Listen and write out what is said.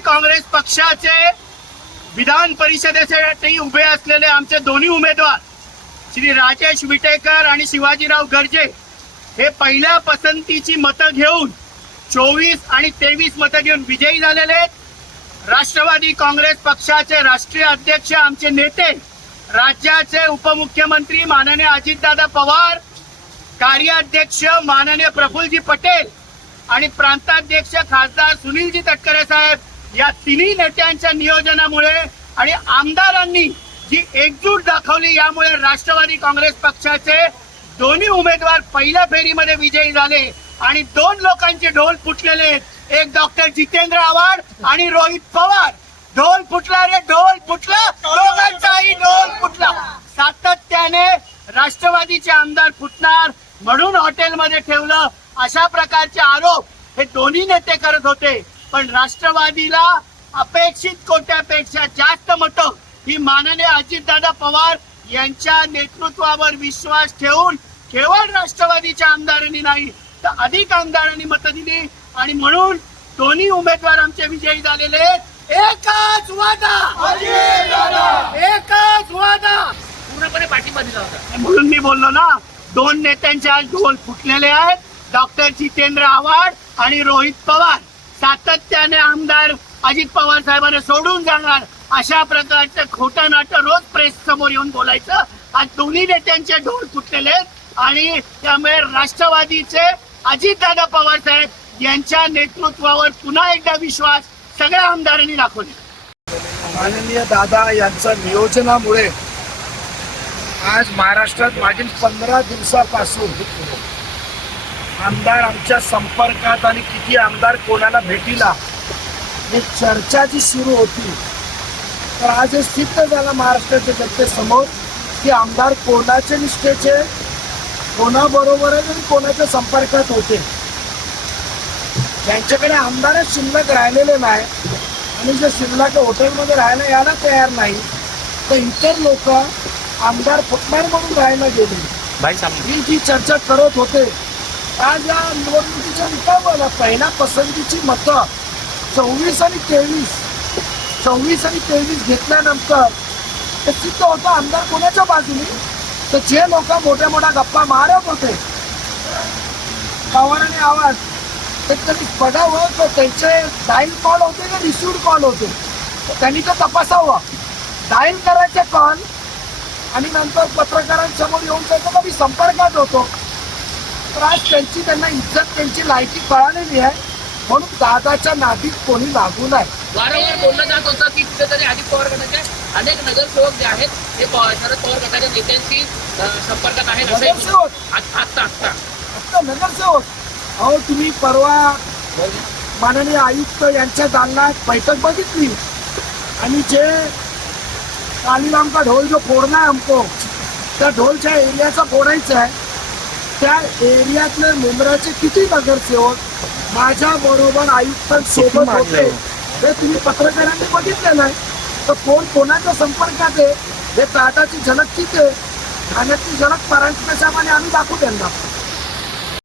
काँग्रेस पक्षाचे विधान परिषदेसाठी उभे असलेले आमचे दोन्ही उमेदवार श्री राजेश विटेकर आणि शिवाजीराव गर्जे हे पहिल्या पसंतीची मतं घेऊन चोवीस आणि तेवीस मतं घेऊन विजयी झालेले आहेत. राष्ट्रवादी काँग्रेस पक्षाचे राष्ट्रीय अध्यक्ष आमचे नेते राज्याचे उपमुख्यमंत्री माननीय अजितदादा पवार कार्याध्यक्ष माननीय प्रफुल्लजी पटेल आणि प्रांताध्यक्ष खासदार सुनीलजी तटकरे साहेब. या तिन्ही नेत्यांच्या नियोजनामुळे आणि आमदारांनी जी एकजूट दाखवली यामुळे राष्ट्रवादी काँग्रेस पक्षाचे दोन्ही उमेदवार पहिल्या फेरीमध्ये विजयी झाले आणि दोन लोकांचे ढोल फुटलेले एक डॉक्टर जितेंद्र आव्हाड आणि रोहित पवार. ढोल फुटला रे ढोल फुटला. दोघांचाही ढोल फुटला. सातत्याने राष्ट्रवादीचे आमदार फुटणार म्हणून हॉटेलमध्ये ठेवलं. अशा प्रकारचे आरोप हे दोन्ही नेते करत होते. पण राष्ट्रवादीला अपेक्षित कोट्यापेक्षा जास्त मतं ही माननीय अजितदादा पवार यांच्या नेतृत्वावर विश्वास ठेवून केवळ राष्ट्रवादीच्या आमदारांनी नाही तर अधिक आमदारांनी मतं दिली. आणि म्हणून दोन्ही उमेदवार आमचे विजयी झालेले आहेत. एकच वादा! एकच वादा! पूर्णपणे पाठिंबा दिला होता. म्हणून मी बोललो ना दोन नेत्यांचे आज ढोल फुटलेले आहेत. डॉक्टर जितेंद्र आव्हाड आणि रोहित पवार सातत्याने आमदार अजित पवार साहेबांना सोडून जाणार अशा प्रकारचं खोटं नाटं रोज प्रेस समोर येऊन बोलायचं. आज दोन्ही नेत्यांचे ढोल फुटलेले आहेत. आणि त्यामुळे राष्ट्रवादीचे अजितदादा पवार साहेब यांच्या नेतृत्वावर पुन्हा एकदा विश्वास सगळ्या आमदारांनी दाखवले. माननीय दादा यांच्या नियोजनामुळे आज महाराष्ट्रात मागील पंधरा दिवसापासून आमदार आमच्या संपर्कात आणि किती आमदार कोणाला भेटीला? एक चर्चा जी सुरू होती तर आज हे सिद्ध झालं महाराष्ट्राच्या जनतेसमोर की आमदार कोणाचे निष्ठेचे कोणाबरोबर आहेत आणि कोणाच्या संपर्कात होते. ज्यांच्याकडे आमदारच शिल्लक राहिलेले नाही आणि जे शिल्लक हॉटेलमध्ये राहायला यायला तयार नाही तर इतर लोक आमदार फुटणार म्हणून राहायला गेले. भाई ही जी चर्चा करत होते आज या निवडणुकीच्या निकालाला पहिल्या पसंतीची मतं चोवीस आणि तेवीस चोवीस आणि तेवीस घेतल्यानंतर ते सिद्ध होतं आमदार कोणाच्या बाजूने? तर जे लोक मोठ्या मोठ्या गप्पा मारत होते पवार आणि आवाज ते कधी पडावं तर त्यांचे डाईल कॉल होते का रिसिव्ड कॉल होते? तर त्यांनी तर तपासावं. डाईल करायचे कॉल आणि नंतर पत्रकारांसमोर येऊन त्याचा मी संपर्कात होतो. तर आज त्यांची त्यांना इज्जत त्यांची लायकी कळालेली आहे. म्हणून दादाच्या नादीत कोणी लागू नाही. वारंवार बोललं जात होतं की कुठेतरी अजित पवार गटाचे अनेक नगरसेवक जे आहेत ते शरद पवार गटाच्या नेत्यांशी संपर्कात आहेत नगरसेवक? आत- आत्ता आत्ता. फक्त नगरसेवक? अहो तुम्ही परवा माननीय आयुक्त यांच्या दालनात बैठक बघितली. आणि जे कालीराम का ढोल जो फोडना है हमको त्या ढोलच्या एरियाचा फोडायचा आहे. त्या एरियातले मुंब्राचे किती नगरसेवक माझ्या बरोबर आयुक्तांसोबत होते. हे. तुम्ही पत्रकारांनी बघितलं नाही. तर कोण कोणाच्या संपर्कात आहे? हे दादाची झलक किती आहे. ठाण्यातली झलक परांजपे साहेबांनी आम्ही दाखवू त्यांना.